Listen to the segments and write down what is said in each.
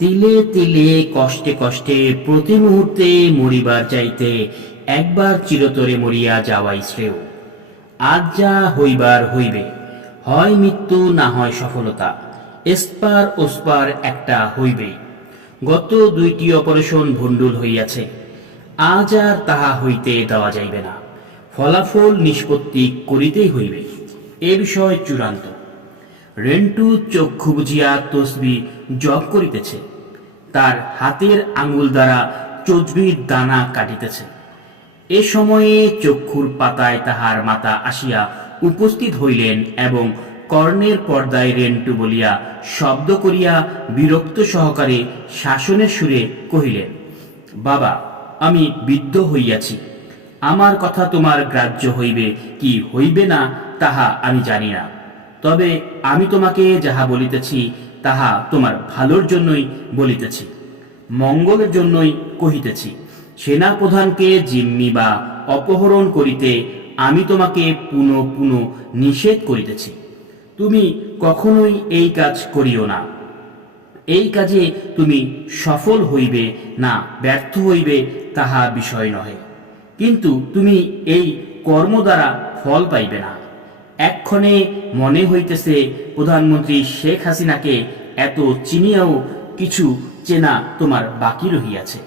তিলে তিলে কষ্টে কষ্টে প্রতি মুহূর্তে মরিবার চাইতে একবার চিরতরে মরিয়া যাওয়াই শ্রেয়। আজ যা হইবার হইবে, হয় মৃত্যু না হয় সফলতা, এসপার ওসপার একটা হইবে। গত দুইটি অপারেশন ভণ্ডুল হইয়াছে, আজ আর তাহা হইতে দেওয়া যাইবে না। ফলাফল নিষ্পত্তি করিতেই হইবে, এ বিষয় চূড়ান্ত। রেন্টু চক্ষু বুঝিয়া তসবি জপ করিতেছে। তার হাতের আঙুল দ্বারা চজবির দানা কাটিতেছে। এ সময়ে চক্ষুর পাতায় তাহার মাতা আসিয়া উপস্থিত হইলেন এবং কর্ণের পর্দায় রেন্টু বলিয়া শব্দ করিয়া বিরক্ত সহকারে শাসনের সুরে কহিলেন, বাবা, আমি বিদ্ধ হইয়াছি। আমার কথা তোমার গ্রাহ্য হইবে কি হইবে না, তাহা আমি জানি না। তবে আমি তোমাকে যাহা বলিতেছি, তাহা তোমার ভালোর জন্যই বলিতেছি, মঙ্গলের জন্যই কহিতেছি। সেনাপ্রধানকে জিম্মি বা অপহরণ করিতে আমি তোমাকে পুনঃ পুনঃ নিষেধ করিতেছি। তুমি কখনোই এই কাজ করিও না। এই কাজে তুমি সফল হইবে না ব্যর্থ হইবে তাহা বিষয় নহে। কিন্তু তুমি এই কর্ম দ্বারা ফল পাইবে না। এক্ষণে মনে হইতেছে প্রধানমন্ত্রী শেখ হাসিনাকে এত চিনিয়াও কিছু চেনা তোমার বাকি রহিয়াছে।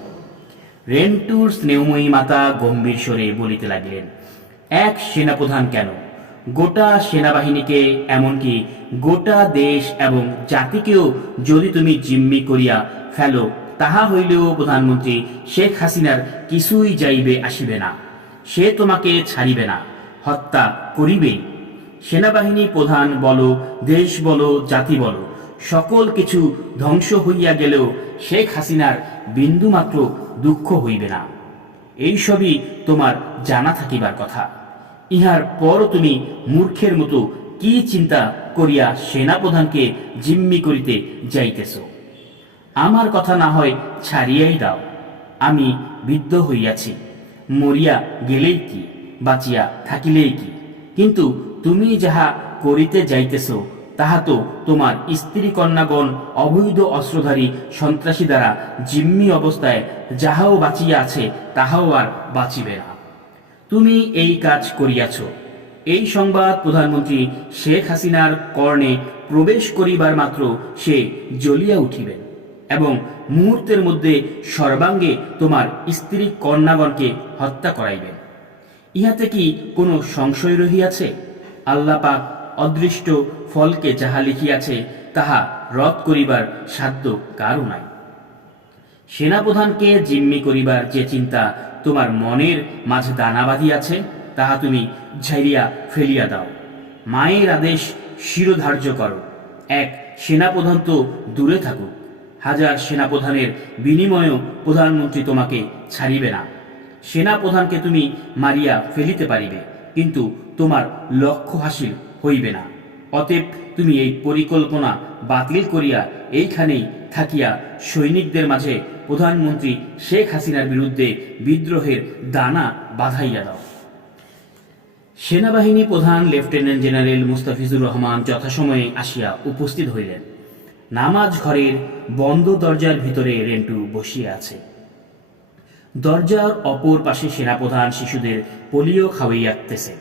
রেন্টুর স্নেহময়ী মাতা গম্ভীর স্বরে বলিতে লাগিলেন, এক সেনাপ্রধান কেন? গোটা সেনাবাহিনীকে, এমনকি গোটা দেশ এবং জাতিকেও যদি তুমি জিম্মি করিয়া ফেলো, তাহা হইলেও প্রধানমন্ত্রী শেখ হাসিনার কিছুই যাইবে আসিবে না। সে তোমাকে ছাড়িবে না, হত্যা করিবেই। সেনাবাহিনী প্রধান বলো, দেশ বলো, জাতি বলো, সকল কিছু ধ্বংস হইয়া গেলেও শেখ হাসিনার বিন্দুমাত্র দুঃখ হইবে না। এইসবই তোমার জানা থাকিবার কথা। ইহার পর তুমি মূর্খের মতো কি চিন্তা করিয়া সেনাপ্রধানকে জিম্মি করিতে যাইতেছ? আমার কথা না হয় ছাড়িয়াই দাও। আমি বিদ্ধ হইয়াছি। মরিয়া গেলেই কি, বাঁচিয়া থাকিলেই কি? কিন্তু তুমি যাহা করিতে যাইতেছ, তাহা তো তোমার স্ত্রী কন্যাগণ, অবৈধ অস্ত্রধারী সন্ত্রাসী দ্বারা জিম্মি অবস্থায় যাহাও বাঁচিয়া আছে, তাহাও আর বাঁচিবে না। তুমি এই কাজ করিয়াছ। এই সংবাদ প্রধানমন্ত্রী শেখ হাসিনার কর্ণে প্রবেশ করিবার মাত্র সে জ্বলিয়া উঠিবেন এবং মুহূর্তের মধ্যে সর্বাঙ্গে তোমার স্ত্রী কন্যাগণকে হত্যা করাইবেন। ইহাতে কি কোনো সংশয় রহিয়াছে? আল্লাহ পাক অদৃষ্ট ফলকে যাহা লিখিয়াছে, তাহা রদ করিবার সাধ্য কারও নাই। সেনাপ্রধানকে জিম্মি করিবার যে চিন্তা তোমার মনের মাঝে দানা বাঁধিয়াছে, তাহা তুমি ঝাইরিয়া ফেলিয়া দাও। মায়ের আদেশ শিরোধার্য করো। এক, সেনাপ্রধান তো দূরে থাকুক। হাজার সেনাপ্রধানের বিনিময়েও প্রধানমন্ত্রী তোমাকে ছাড়িবে না। সেনাপ্রধানকে তুমি মারিয়া ফেলিতে পারিবে, কিন্তু তোমার লক্ষ্য হাসিল হইবে না। অতএব তুমি এই পরিকল্পনা বাতিল করিয়া এইখানেই থাকিয়া সৈনিকদের মাঝে প্রধানমন্ত্রী শেখ হাসিনার বিরুদ্ধে বিদ্রোহের দানা বাঁধাইয়া দাও। সেনাবাহিনী প্রধান লেফটেন্যান্ট জেনারেল মুস্তাফিজুর রহমান যথাসময়ে আসিয়া উপস্থিত হইলেন। নামাজ ঘরের বন্ধ দরজার ভিতরে রেন্টু বসিয়া আছে। দরজার অপর পাশে সেনাপ্রধান শিশুদের পোলিও খাওয়াইয়াতেছে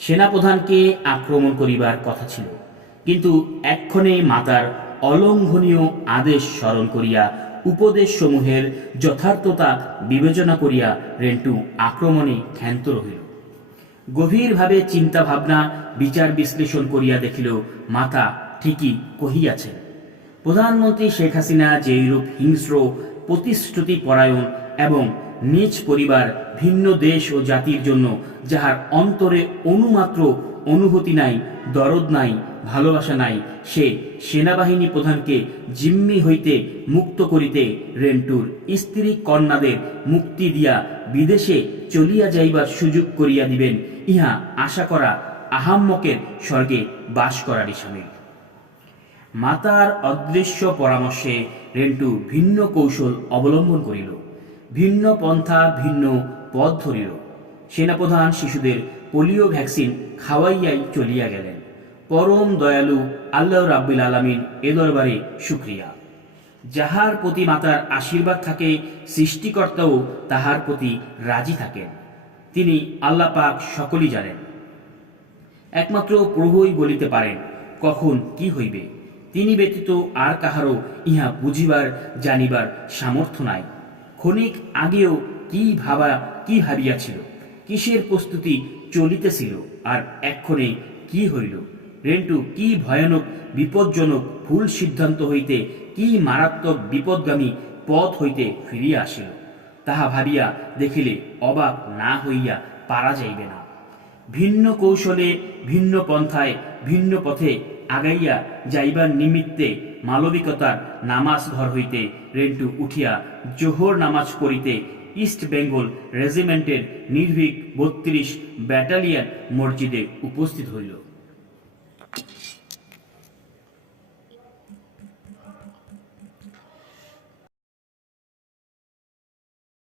সেনাপ্রধানকে আক্রমণ করিবার কথা ছিল, কিন্তু এক্ষণে মাতার অলঙ্ঘনীয় আদেশ স্মরণ করিয়া উপদেশ সমূহের যথার্থতা বিবেচনা করিয়া রেন্টু আক্রমণে ক্ষান্ত রহিল। গভীরভাবে চিন্তা ভাবনা বিচার বিশ্লেষণ করিয়া দেখিল, মাতা ঠিকই কহিয়াছেন, প্রধানমন্ত্রী শেখ হাসিনা যেইরূপ হিংস্র প্রতিশ্রুতি পরায়ণ এবং নিজ পরিবার, ভিন্ন দেশ ও জাতির জন্য যাহার অন্তরে অনুমাত্র অনুভূতি নাই, দরদ নাই, ভালোবাসা নাই, সে সেনাবাহিনী প্রধানকে জিম্মি হইতে মুক্ত করিতে রেন্টুর স্ত্রী কন্যাদের মুক্তি দিয়া বিদেশে চলিয়া যাইবার সুযোগ করিয়া দিবেন, ইহা আশা করা আহাম্মকের স্বর্গে বাস করারই সামিল মাতার অদৃশ্য পরামর্শে রেন্টু ভিন্ন কৌশল অবলম্বন করিল। ভিন্ন পন্থা, ভিন্ন পথ ধরিল। সেনাপ্রধান শিশুদের পোলিও ভ্যাকসিন খাওয়াইয়াই চলিয়া গেলেন। পরম দয়ালু আল্লাহ রাব্বিল আলামিন এ দরবারে শুক্রিয়া। যাহার প্রতি মাতার আশীর্বাদ থাকে, সৃষ্টিকর্তাও তাহার প্রতি রাজি থাকেন। তিনি আল্লাহ পাক সকলই জানেন। একমাত্র প্রভুই বলিতে পারেন, কখন কি হইবে। তিনি ব্যতীত আর কাহারও ইহা বুঝিবার, জানিবার সামর্থ্য নাই। ক্ষণিক আগেও কি ভাবা, কি ভাবিয়াছিল? কিসের প্রস্তুতি চলিতেছিল? আর এক্ষণে কি হইল? রেন্টু, কি ভয়ানক, বিপজ্জনক ভুল সিদ্ধান্ত হইতে, কি মারাত্মক বিপদগামী পথ হইতে ফিরিয়া আসিল? তাহা ভাবিয়া দেখিলে অবাক না হইয়া পারা যাইবে না। ভিন্ন কৌশলে, ভিন্ন পন্থায়, ভিন্ন পথে আগাইয়া যাইবার নিমিত্তে মালবিকতার নামাজ ঘর হইতে রেন্টু উঠিয়া জোহর নামাজ পড়িতে ইস্ট বেঙ্গল রেজিমেন্টের নির্ভীক বত্রিশ ব্যাটালিয়ান মসজিদে উপস্থিত হইল।